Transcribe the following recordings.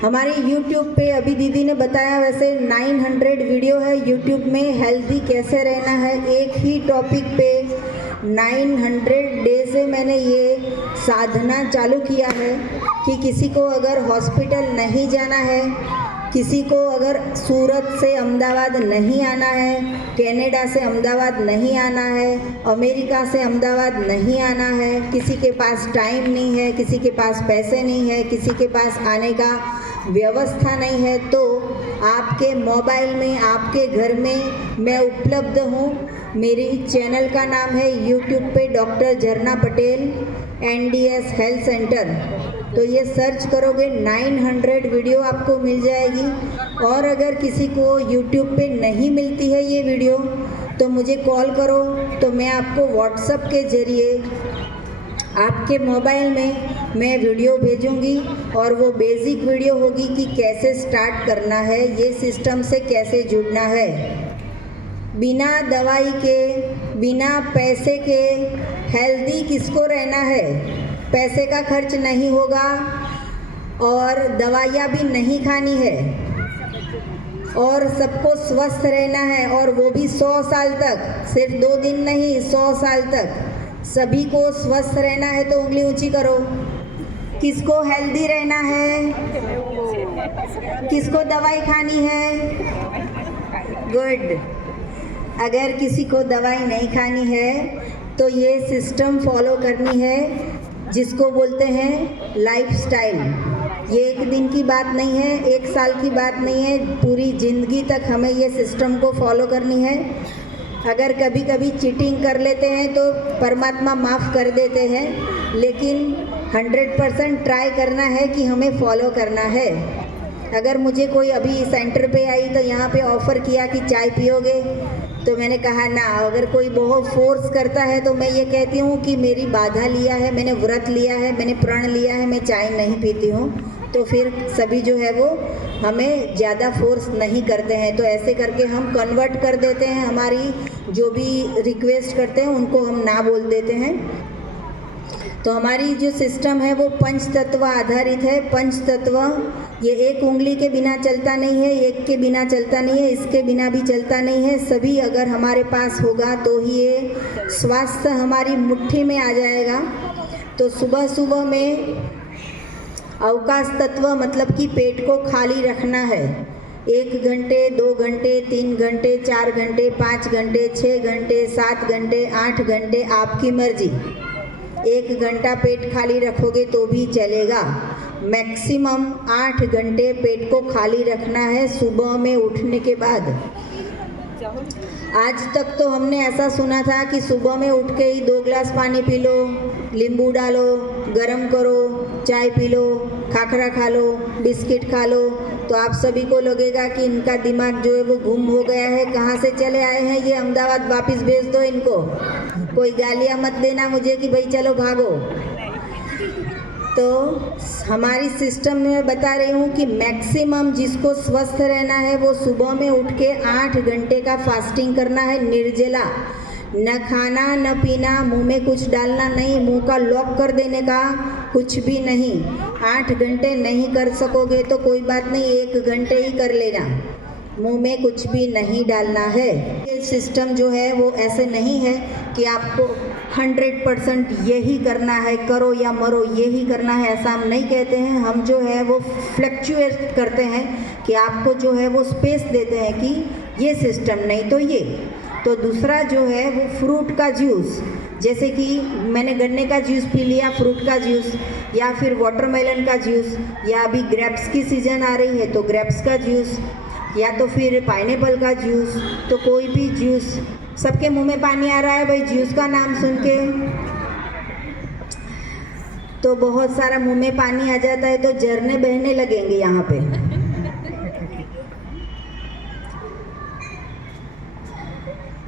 हमारे YouTube पे अभी दीदी ने बताया वैसे 900 वीडियो है YouTube में हेल्दी कैसे रहना है। एक ही टॉपिक पे 900 डे से मैंने ये साधना चालू किया है कि किसी को अगर हॉस्पिटल नहीं जाना है, किसी को अगर सूरत से अहमदाबाद नहीं आना है, कनाडा से अहमदाबाद नहीं आना है, अमेरिका से अहमदाबाद नहीं आना है, किसी के पास टाइम नहीं है, किसी के पास पैसे नहीं है, किसी के पास आने का व्यवस्था नहीं है, तो आपके मोबाइल में आपके घर में मैं उपलब्ध हूँ। मेरी चैनल का नाम है YouTube पे डॉक्टर झरना पटेल NDS हेल्थ सेंटर। तो ये सर्च करोगे 900 वीडियो आपको मिल जाएगी। और अगर किसी को YouTube पे नहीं मिलती है ये वीडियो तो मुझे कॉल करो, तो मैं आपको WhatsApp के ज़रिए आपके मोबाइल में मैं वीडियो भेजूंगी। और वो बेसिक वीडियो होगी कि कैसे स्टार्ट करना है, ये सिस्टम से कैसे जुड़ना है, बिना दवाई के, बिना पैसे के हेल्दी किसको रहना है। पैसे का खर्च नहीं होगा और दवाइयाँ भी नहीं खानी है और सबको स्वस्थ रहना है, और वो भी 100 साल तक, सिर्फ 2 दिन नहीं, 100 साल तक सभी को स्वस्थ रहना है। तो उंगली ऊंची करो। किसको हेल्दी रहना है, किसको दवाई खानी है? गुड। अगर किसी को दवाई नहीं खानी है तो ये सिस्टम फॉलो करनी है, जिसको बोलते हैं लाइफस्टाइल। ये एक दिन की बात नहीं है, 1 साल की बात नहीं है, पूरी ज़िंदगी तक हमें ये सिस्टम को फॉलो करनी है। अगर कभी कभी चीटिंग कर लेते हैं तो परमात्मा माफ़ कर देते हैं, लेकिन 100% ट्राई करना है कि हमें फॉलो करना है। अगर मुझे कोई अभी सेंटर पे आई तो यहाँ पे ऑफ़र किया कि चाय पियोगे, तो मैंने कहा ना। अगर कोई बहुत फोर्स करता है तो मैं ये कहती हूँ कि मेरी बाधा लिया है, मैंने व्रत लिया है, मैंने प्रण लिया है, मैं चाय नहीं पीती हूँ। तो फिर सभी जो है वो हमें ज़्यादा फोर्स नहीं करते हैं। तो ऐसे करके हम कन्वर्ट कर देते हैं, हमारी जो भी रिक्वेस्ट करते हैं उनको हम ना बोल देते हैं। तो हमारी जो सिस्टम है वो पंच तत्व आधारित है। पंच तत्व ये एक उंगली के बिना चलता नहीं है, एक के बिना चलता नहीं है, इसके बिना भी चलता नहीं है। सभी अगर हमारे पास होगा तो ही ये स्वास्थ्य हमारी मुट्ठी में आ जाएगा। तो सुबह सुबह में अवकाश तत्व मतलब कि पेट को खाली रखना है। 1 घंटे, 2 घंटे, 3 घंटे, 4 घंटे, 5 घंटे, 6 घंटे, 7 घंटे, 8 घंटे, आपकी मर्जी। 1 घंटा पेट खाली रखोगे तो भी चलेगा। मैक्सिमम 8 घंटे पेट को खाली रखना है सुबह में उठने के बाद। आज तक तो हमने ऐसा सुना था कि सुबह में उठ के ही 2 गिलास पानी पी लो, नींबू डालो, गरम करो, चाय पी लो, खाखरा खा लो, बिस्किट खा लो। तो आप सभी को लगेगा कि इनका दिमाग जो है वो गुम हो गया है, कहाँ से चले आए हैं ये, अहमदाबाद वापस भेज दो इनको। कोई गालियाँ मत देना मुझे कि भाई चलो भागो। तो हमारी सिस्टम में बता रही हूँ कि मैक्सिमम जिसको स्वस्थ रहना है वो सुबह में उठ के 8 घंटे का फास्टिंग करना है, निर्जला। न खाना न पीना, मुंह में कुछ डालना नहीं, मुंह का लॉक कर देने का कुछ भी नहीं। 8 घंटे नहीं कर सकोगे तो कोई बात नहीं, 1 घंटे ही कर लेना, मुंह में कुछ भी नहीं डालना है। ये सिस्टम जो है वो ऐसे नहीं है कि आपको 100% यही करना है, करो या मरो यही करना है, ऐसा हम नहीं कहते हैं। हम जो है वो फ्लक्चुएट करते हैं कि आपको जो है वो स्पेस देते हैं कि ये सिस्टम नहीं तो ये। तो दूसरा जो है वो फ्रूट का जूस, जैसे कि मैंने गन्ने का जूस पी लिया, फ्रूट का जूस, या फिर वाटरमेलन का जूस, या अभी ग्रेप्स की सीज़न आ रही है तो ग्रेप्स का जूस, या तो फिर पाइनएप्पल का जूस। तो कोई भी जूस, सबके मुंह में पानी आ रहा है भाई जूस का नाम सुन के, तो बहुत सारा मुंह में पानी आ जाता है, तो झरने बहने लगेंगे यहाँ पे।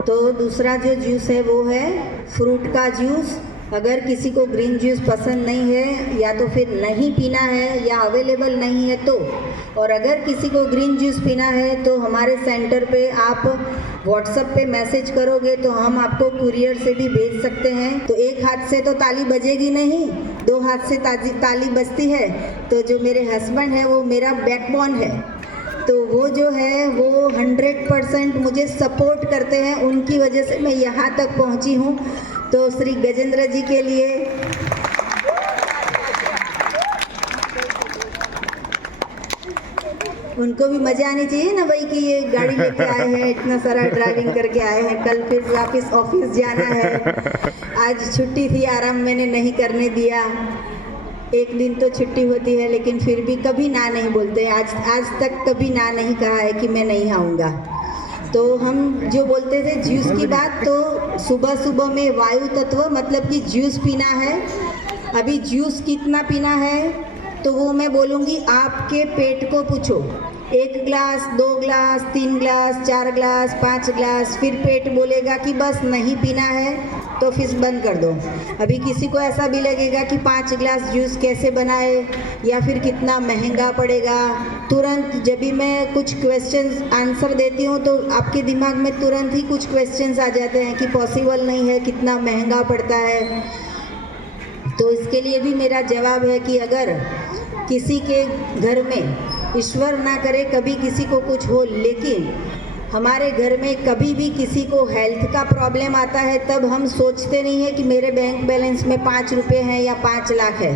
तो दूसरा जो जूस है वो है फ्रूट का जूस। अगर किसी को ग्रीन जूस पसंद नहीं है या तो फिर नहीं पीना है या अवेलेबल नहीं है तो, और अगर किसी को ग्रीन जूस पीना है तो हमारे सेंटर पे आप व्हाट्सएप पे मैसेज करोगे तो हम आपको कुरियर से भी भेज सकते हैं। तो एक हाथ से तो ताली बजेगी नहीं, दो हाथ से ताली बजती है, तो जो मेरे हस्बैंड है वो मेरा बैकबोन है। तो वो जो है वो 100% मुझे सपोर्ट करते हैं, उनकी वजह से मैं यहाँ तक पहुँची हूँ। तो श्री गजेंद्र जी के लिए उनको भी मज़ा आनी चाहिए ना भाई कि ये गाड़ी लेके आए हैं, इतना सारा ड्राइविंग करके आए हैं, कल फिर वापस ऑफिस जाना है। आज छुट्टी थी, आराम मैंने नहीं करने दिया। एक दिन तो छुट्टी होती है, लेकिन फिर भी कभी ना नहीं बोलते। आज तक कभी ना नहीं कहा है कि मैं नहीं आऊँगा। तो हम जो बोलते थे जूस की बात, तो सुबह सुबह में वायु तत्व मतलब कि जूस पीना है। अभी जूस कितना पीना है तो वो मैं बोलूँगी, आपके पेट को पूछो। 1 glass, 2 glass, 3 glass, 4 glass, 5 glass, फिर पेट बोलेगा कि बस नहीं पीना है तो फिर बंद कर दो। अभी किसी को ऐसा भी लगेगा कि 5 ग्लास जूस कैसे बनाए या फिर कितना महंगा पड़ेगा। तुरंत जब भी मैं कुछ क्वेश्चंस आंसर देती हूँ तो आपके दिमाग में तुरंत ही कुछ क्वेश्चंस आ जाते हैं कि पॉसिबल नहीं है, कितना महंगा पड़ता है। तो इसके लिए भी मेरा जवाब है कि अगर किसी के घर में, ईश्वर ना करे कभी किसी को कुछ हो, लेकिन हमारे घर में कभी भी किसी को हेल्थ का प्रॉब्लम आता है, तब हम सोचते नहीं है कि मेरे बैंक बैलेंस में 5 रुपये हैं या 5 लाख है।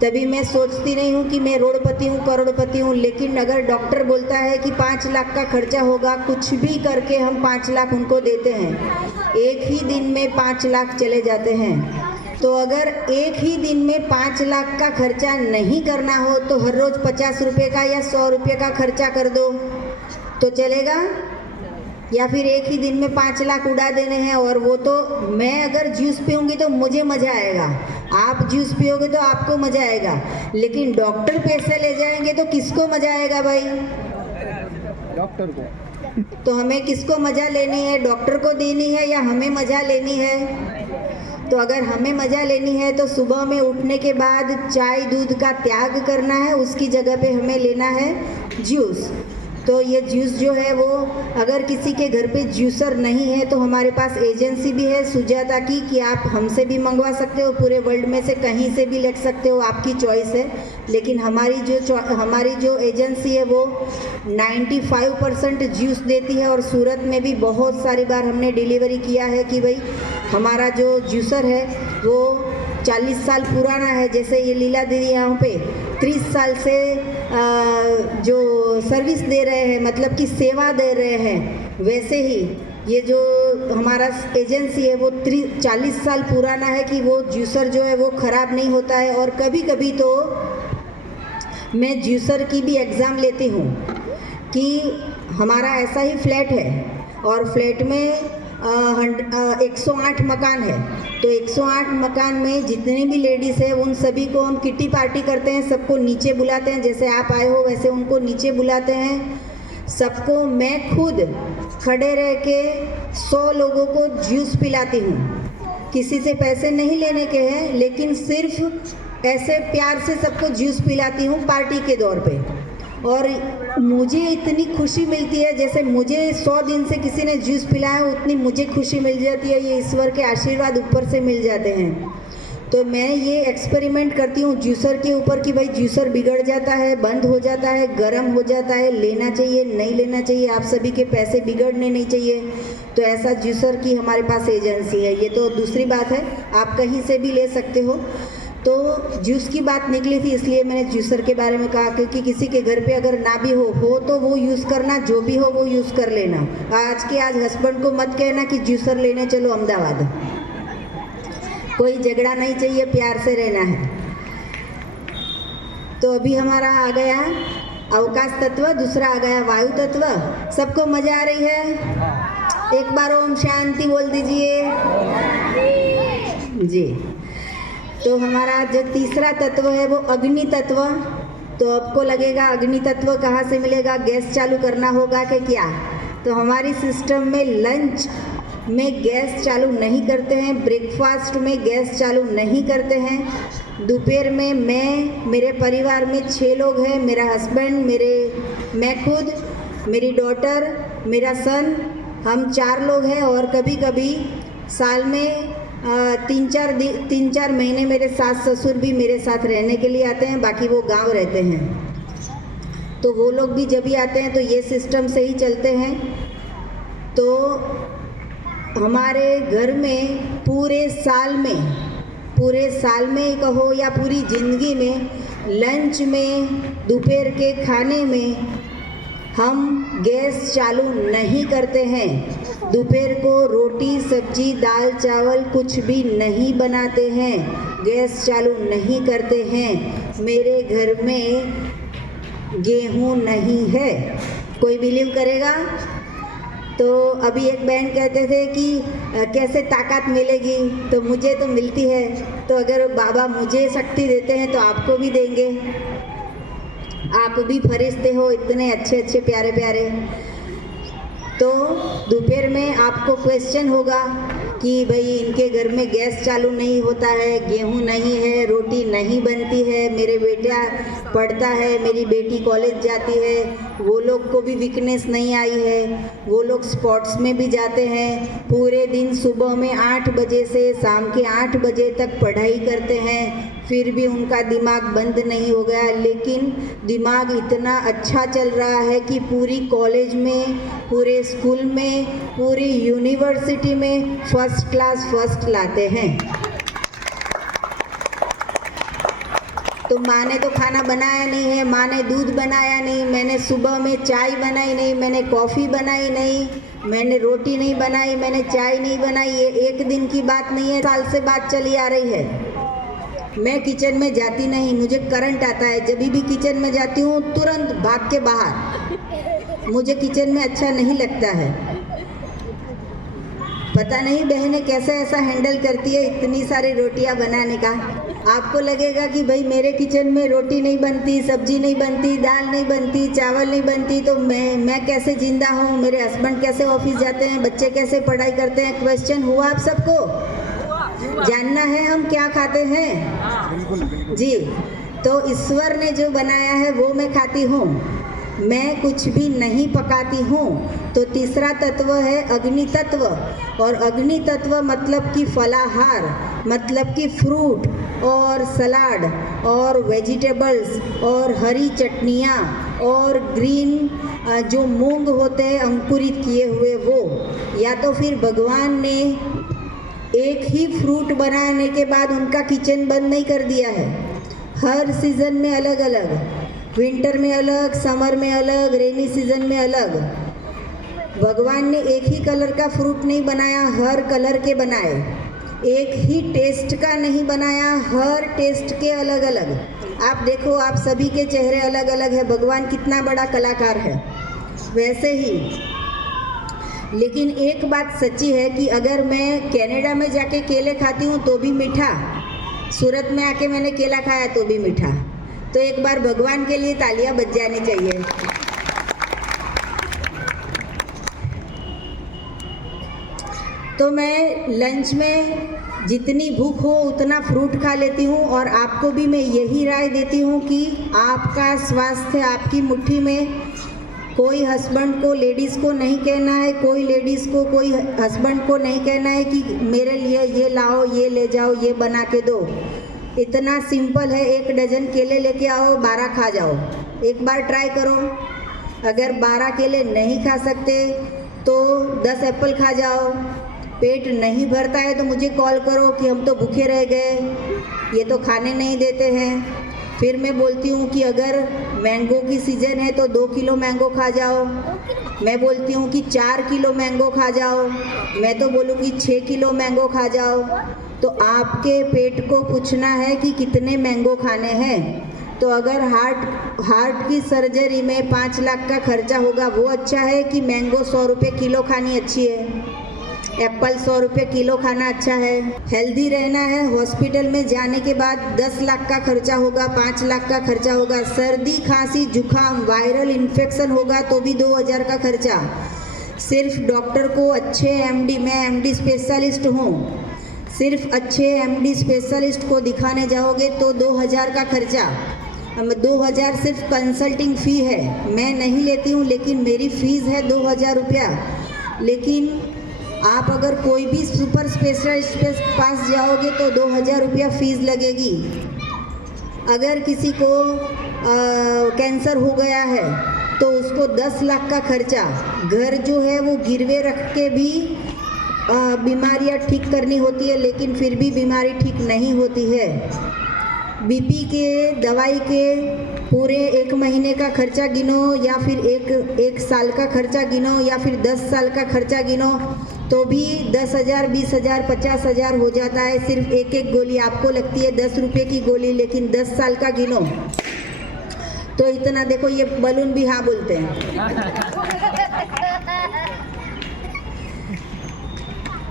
तभी मैं सोचती नहीं हूँ कि मैं रोडपति हूँ, करोड़पति हूँ। लेकिन अगर डॉक्टर बोलता है कि 5 लाख का खर्चा होगा, कुछ भी करके हम 5 लाख उनको देते हैं। एक ही दिन में 5 लाख चले जाते हैं। तो अगर एक ही दिन में 5 लाख का खर्चा नहीं करना हो तो हर रोज़ 50 रुपये का या 100 रुपये का खर्चा कर दो तो चलेगा? या फिर एक ही दिन में 5 लाख उड़ा देने हैं? और वो तो मैं अगर जूस पीऊँगी तो मुझे मज़ा आएगा, आप जूस पियोगे तो आपको मज़ा आएगा, लेकिन डॉक्टर पैसे ले जाएंगे तो किसको मज़ा आएगा भाई? डॉक्टर को। तो हमें किसको मज़ा लेनी है? डॉक्टर को देनी है या हमें मज़ा लेनी है? तो अगर हमें मज़ा लेनी है तो सुबह में उठने के बाद चाय दूध का त्याग करना है, उसकी जगह पे हमें लेना है जूस। तो ये जूस जो है वो, अगर किसी के घर पे जूसर नहीं है तो हमारे पास एजेंसी भी है सुजाता की, कि आप हमसे भी मंगवा सकते हो, पूरे वर्ल्ड में से कहीं से भी ले सकते हो, आपकी चॉइस है। लेकिन हमारी जो एजेंसी है वो 95% जूस देती है। और सूरत में भी बहुत सारी बार हमने डिलीवरी किया है कि भाई हमारा जो जूसर है वो 40 साल पुराना है। जैसे ये लीला दीदी यहाँ पे 30 साल से जो सर्विस दे रहे हैं, मतलब कि सेवा दे रहे हैं, वैसे ही ये जो हमारा एजेंसी है वो 40 साल पुराना है कि वो जूसर जो है वो ख़राब नहीं होता है। और कभी कभी तो मैं जूसर की भी एग्ज़ाम लेती हूँ कि हमारा ऐसा ही फ्लैट है और फ्लैट में 108 मकान है। तो 108 मकान में जितनी भी लेडीज़ है उन सभी को हम किट्टी पार्टी करते हैं, सबको नीचे बुलाते हैं। जैसे आप आए हो वैसे उनको नीचे बुलाते हैं। सबको मैं खुद खड़े रह के 100 लोगों को जूस पिलाती हूँ। किसी से पैसे नहीं लेने के हैं, लेकिन सिर्फ ऐसे प्यार से सबको जूस पिलाती हूँ पार्टी के दौर पे। और मुझे इतनी खुशी मिलती है, जैसे मुझे 100 दिन से किसी ने जूस पिलाया उतनी मुझे खुशी मिल जाती है। ये ईश्वर के आशीर्वाद ऊपर से मिल जाते हैं। तो मैं ये एक्सपेरिमेंट करती हूँ जूसर के ऊपर कि भाई जूसर बिगड़ जाता है, बंद हो जाता है, गर्म हो जाता है, लेना चाहिए नहीं लेना चाहिए, आप सभी के पैसे बिगड़ने नहीं चाहिए। तो ऐसा जूसर की हमारे पास एजेंसी है। ये तो दूसरी बात है, आप कहीं से भी ले सकते हो। तो जूस की बात निकली थी इसलिए मैंने जूसर के बारे में कहा, क्योंकि किसी के घर पे अगर ना भी हो तो वो यूज़ करना, जो भी हो वो यूज़ कर लेना। आज हस्बैंड को मत कहना कि जूसर लेने चलो अहमदाबाद। कोई झगड़ा नहीं चाहिए, प्यार से रहना है। तो अभी हमारा आ गया अवकाश तत्व, दूसरा आ गया वायु तत्व। सबको मज़ा आ रही है? एक बार ओम शांति बोल दीजिए जी। तो हमारा जो तीसरा तत्व है वो अग्नि तत्व। तो आपको लगेगा अग्नि तत्व कहाँ से मिलेगा, गैस चालू करना होगा कि क्या? तो हमारी सिस्टम में लंच में गैस चालू नहीं करते हैं, ब्रेकफास्ट में गैस चालू नहीं करते हैं। दोपहर में मेरे परिवार में 6 लोग हैं, मेरा हस्बैंड, मैं खुद, मेरी डॉटर, मेरा सन, हम 4 लोग हैं। और कभी कभी साल में तीन चार महीने मेरे सास ससुर भी मेरे साथ रहने के लिए आते हैं, बाकी वो गांव रहते हैं। तो वो लोग भी जब भी आते हैं तो ये सिस्टम से ही चलते हैं। तो हमारे घर में पूरे साल में कहो या पूरी ज़िंदगी में लंच में, दोपहर के खाने में हम गैस चालू नहीं करते हैं। दोपहर को रोटी सब्जी दाल चावल कुछ भी नहीं बनाते हैं, गैस चालू नहीं करते हैं। मेरे घर में गेहूं नहीं है। कोई बिलीव करेगा? तो अभी एक बहन कहते थे कि कैसे ताकत मिलेगी, तो मुझे तो मिलती है। तो अगर बाबा मुझे शक्ति देते हैं तो आपको भी देंगे। आप भी फरिश्ते हो, इतने अच्छे अच्छे प्यारे प्यारे। तो दोपहर में आपको क्वेश्चन होगा कि भाई इनके घर में गैस चालू नहीं होता है, गेहूं नहीं है, रोटी नहीं बनती है, मेरे बेटा पढ़ता है, मेरी बेटी कॉलेज जाती है, वो लोग को भी वीकनेस नहीं आई है, वो लोग स्पोर्ट्स में भी जाते हैं, पूरे दिन सुबह में 8 बजे से शाम के 8 बजे तक पढ़ाई करते हैं, फिर भी उनका दिमाग बंद नहीं हो गया। लेकिन दिमाग इतना अच्छा चल रहा है कि पूरी कॉलेज में, पूरे स्कूल में, पूरी यूनिवर्सिटी में फर्स्ट क्लास फर्स्ट लाते हैं। तो माँ ने तो खाना बनाया नहीं है, माँ ने दूध बनाया नहीं, मैंने सुबह में चाय बनाई नहीं, मैंने कॉफ़ी बनाई नहीं, मैंने रोटी नहीं बनाई, मैंने चाय नहीं बनाई। ये एक दिन की बात नहीं है, साल से बात चली आ रही है। मैं किचन में जाती नहीं, मुझे करंट आता है। जब भी किचन में जाती हूँ तुरंत भाग के बाहर। मुझे किचन में अच्छा नहीं लगता है। पता नहीं बहनें कैसे ऐसा हैंडल करती है इतनी सारी रोटियां बनाने का। आपको लगेगा कि भाई मेरे किचन में रोटी नहीं बनती, सब्जी नहीं बनती, दाल नहीं बनती, चावल नहीं बनती, तो मैं कैसे जिंदा हूँ, मेरे हस्बैंड कैसे ऑफिस जाते हैं, बच्चे कैसे पढ़ाई करते हैं। क्वेश्चन हुआ आप सबको? जानना है हम क्या खाते हैं? जी। तो ईश्वर ने जो बनाया है वो मैं खाती हूँ, मैं कुछ भी नहीं पकाती हूँ। तो तीसरा तत्व है अग्नि तत्व, और अग्नि तत्व मतलब कि फलाहार, मतलब कि फ्रूट और सलाद और वेजिटेबल्स और हरी चटनियाँ और ग्रीन जो मूंग होते हैं अंकुरित किए हुए वो। या तो फिर भगवान ने एक ही फ्रूट बनाने के बाद उनका किचन बंद नहीं कर दिया है। हर सीज़न में अलग अलग, विंटर में अलग, समर में अलग, रेनी सीज़न में अलग। भगवान ने एक ही कलर का फ्रूट नहीं बनाया, हर कलर के बनाए। एक ही टेस्ट का नहीं बनाया, हर टेस्ट के अलग अलग। आप देखो, आप सभी के चेहरे अलग अलग है। भगवान कितना बड़ा कलाकार है। वैसे ही लेकिन एक बात सच्ची है कि अगर मैं कनाडा में जाके केले खाती हूँ तो भी मीठा, सूरत में आके मैंने केला खाया तो भी मीठा। तो एक बार भगवान के लिए तालियां बज जानी चाहिए। तो मैं लंच में जितनी भूख हो उतना फ्रूट खा लेती हूँ, और आपको भी मैं यही राय देती हूँ कि आपका स्वास्थ्य आपकी मुट्ठी में। कोई हस्बैंड को लेडीज़ को नहीं कहना है, कोई लेडीज़ को कोई हस्बैंड को नहीं कहना है कि मेरे लिए ये लाओ, ये ले जाओ, ये बना के दो। इतना सिंपल है, 1 डजन केले लेके आओ, 12 खा जाओ। एक बार ट्राई करो। अगर 12 केले नहीं खा सकते तो 10 एप्पल खा जाओ। पेट नहीं भरता है तो मुझे कॉल करो कि हम तो भूखे रह गए, ये तो खाने नहीं देते हैं। फिर मैं बोलती हूँ कि अगर मैंगो की सीज़न है तो 2 किलो मैंगो खा जाओ। मैं बोलती हूँ कि 4 किलो मैंगो खा जाओ। मैं तो बोलूँगी 6 किलो मैंगो खा जाओ। तो आपके पेट को पूछना है कि कितने मैंगो खाने हैं। तो अगर हार्ट की सर्जरी में 5 लाख का खर्चा होगा वो अच्छा है कि मैंगो 100 रुपये किलो खानी अच्छी है, एप्पल 100 रुपये किलो खाना अच्छा है। हेल्दी रहना है, हॉस्पिटल में जाने के बाद 10 लाख का खर्चा होगा, 5 लाख का खर्चा होगा। सर्दी खांसी जुखाम वायरल इन्फेक्शन होगा तो भी 2000 का खर्चा। सिर्फ डॉक्टर को अच्छे एमडी, मैं एमडी स्पेशलिस्ट हूँ, सिर्फ अच्छे एमडी स्पेशलिस्ट को दिखाने जाओगे तो 2000 का खर्चा। 2000 सिर्फ कंसल्टिंग फ़ी है, मैं नहीं लेती हूँ, लेकिन मेरी फ़ीस है 2000 रुपया। लेकिन आप अगर कोई भी सुपर स्पेशलिस्ट के पास जाओगे तो 2000 रुपया फीस लगेगी। अगर किसी को कैंसर हो गया है तो उसको 10 लाख का खर्चा, घर जो है वो गिरवे रख के भी बीमारियां ठीक करनी होती है, लेकिन फिर भी बीमारी ठीक नहीं होती है। बीपी के दवाई के पूरे 1 महीने का खर्चा गिनो या फिर एक साल का खर्चा गिनो या फिर 10 साल का खर्चा गिनो तो भी 10,000, 20,000, 50,000 हो जाता है। सिर्फ एक गोली आपको लगती है 10 रुपये की गोली, लेकिन 10 साल का गिनो तो इतना, देखो ये बलून भी हाँ बोलते हैं।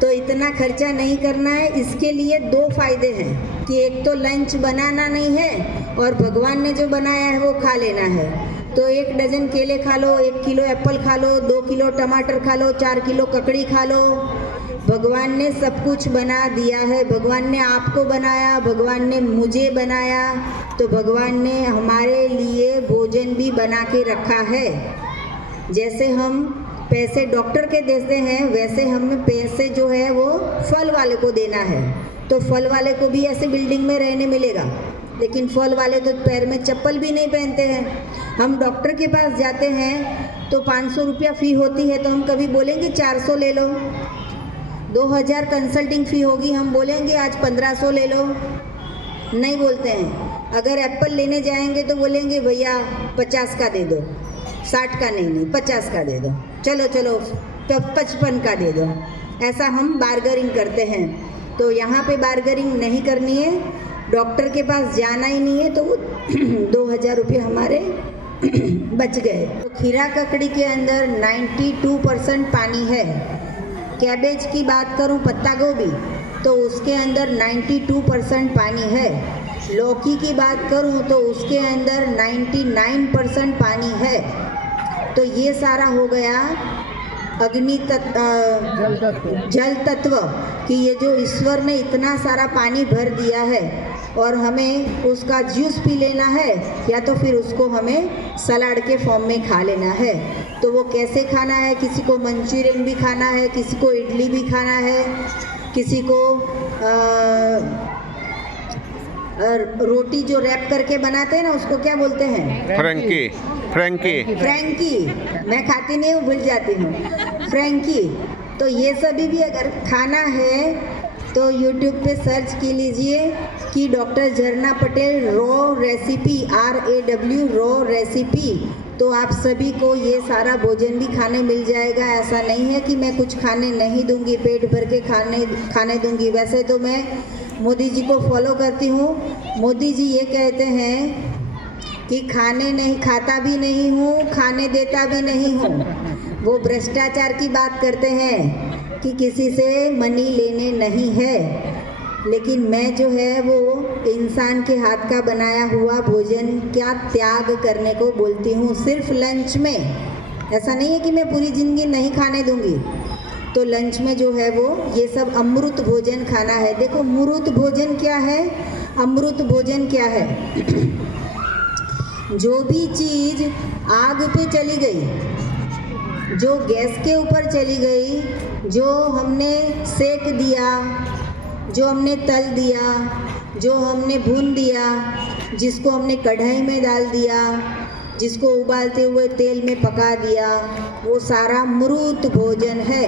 तो इतना खर्चा नहीं करना है। इसके लिए 2 फायदे हैं कि एक तो लंच बनाना नहीं है और भगवान ने जो बनाया है वो खा लेना है। तो 1 डजन केले खा लो, 1 किलो एप्पल खा लो, 2 किलो टमाटर खा लो, 4 किलो ककड़ी खा लो। भगवान ने सब कुछ बना दिया है, भगवान ने आपको बनाया, भगवान ने मुझे बनाया, तो भगवान ने हमारे लिए भोजन भी बना के रखा है। जैसे हम पैसे डॉक्टर के देते हैं वैसे हमें पैसे जो है वो फल वाले को देना है। तो फल वाले को भी ऐसे बिल्डिंग में रहने मिलेगा, लेकिन फल वाले तो पैर में चप्पल भी नहीं पहनते हैं। हम डॉक्टर के पास जाते हैं तो 500 रुपया फ़ी होती है, तो हम कभी बोलेंगे 400 ले लो। 2000 कंसल्टिंग फ़ी होगी, हम बोलेंगे आज 1500 ले लो, नहीं बोलते हैं। अगर एप्पल लेने जाएंगे तो बोलेंगे भैया 50 का दे दो, 60 का नहीं 50 का दे दो, चलो 55 का दे दो। ऐसा हम बार्गेनिंग करते हैं। तो यहाँ पे बार्गेनिंग नहीं करनी है, डॉक्टर के पास जाना ही नहीं है, तो वो 2000 रुपये हमारे बच गए। तो खीरा ककड़ी के अंदर 92% पानी है। कैबेज की बात करूँ, पत्ता गोभी, तो उसके अंदर 92% पानी है। लौकी की बात करूँ तो उसके अंदर 99% पानी है। तो ये सारा हो गया जल तत्व कि ये जो ईश्वर ने इतना सारा पानी भर दिया है और हमें उसका जूस पी लेना है या तो फिर उसको हमें सलाद के फॉर्म में खा लेना है। तो वो कैसे खाना है, किसी को मंचूरियन भी खाना है, किसी को इडली भी खाना है, किसी को रोटी जो रैप करके बनाते हैं ना उसको क्या बोलते हैं, फ्रैंकी। मैं खाती नहीं हूँ, भूल जाती हूँ, फ्रैंकी। तो ये सभी भी अगर खाना है तो YouTube पे सर्च की लीजिए कि डॉक्टर झरना Patel raw recipe, RAW raw recipe. तो आप सभी को ये सारा भोजन भी खाने मिल जाएगा। ऐसा नहीं है कि मैं कुछ खाने नहीं दूंगी, पेट भर के खाने दूंगी। वैसे तो मैं मोदी जी को फॉलो करती हूँ। मोदी जी ये कहते हैं कि खाने नहीं खाता भी नहीं हूँ, खाने देता भी नहीं हूँ। वो भ्रष्टाचार की बात करते हैं कि किसी से मनी लेने नहीं है, लेकिन मैं जो है वो इंसान के हाथ का बनाया हुआ भोजन क्या त्याग करने को बोलती हूँ, सिर्फ लंच में। ऐसा नहीं है कि मैं पूरी ज़िंदगी नहीं खाने दूंगी। तो लंच में जो है वो ये सब अमृत भोजन खाना है। देखो मूर्त भोजन क्या है, अमृत भोजन क्या है। जो भी चीज़ आग पे चली गई, जो गैस के ऊपर चली गई, जो हमने सेक दिया, जो हमने तल दिया, जो हमने भून दिया, जिसको हमने कढ़ाई में डाल दिया, जिसको उबालते हुए तेल में पका दिया, वो सारा मूर्त भोजन है।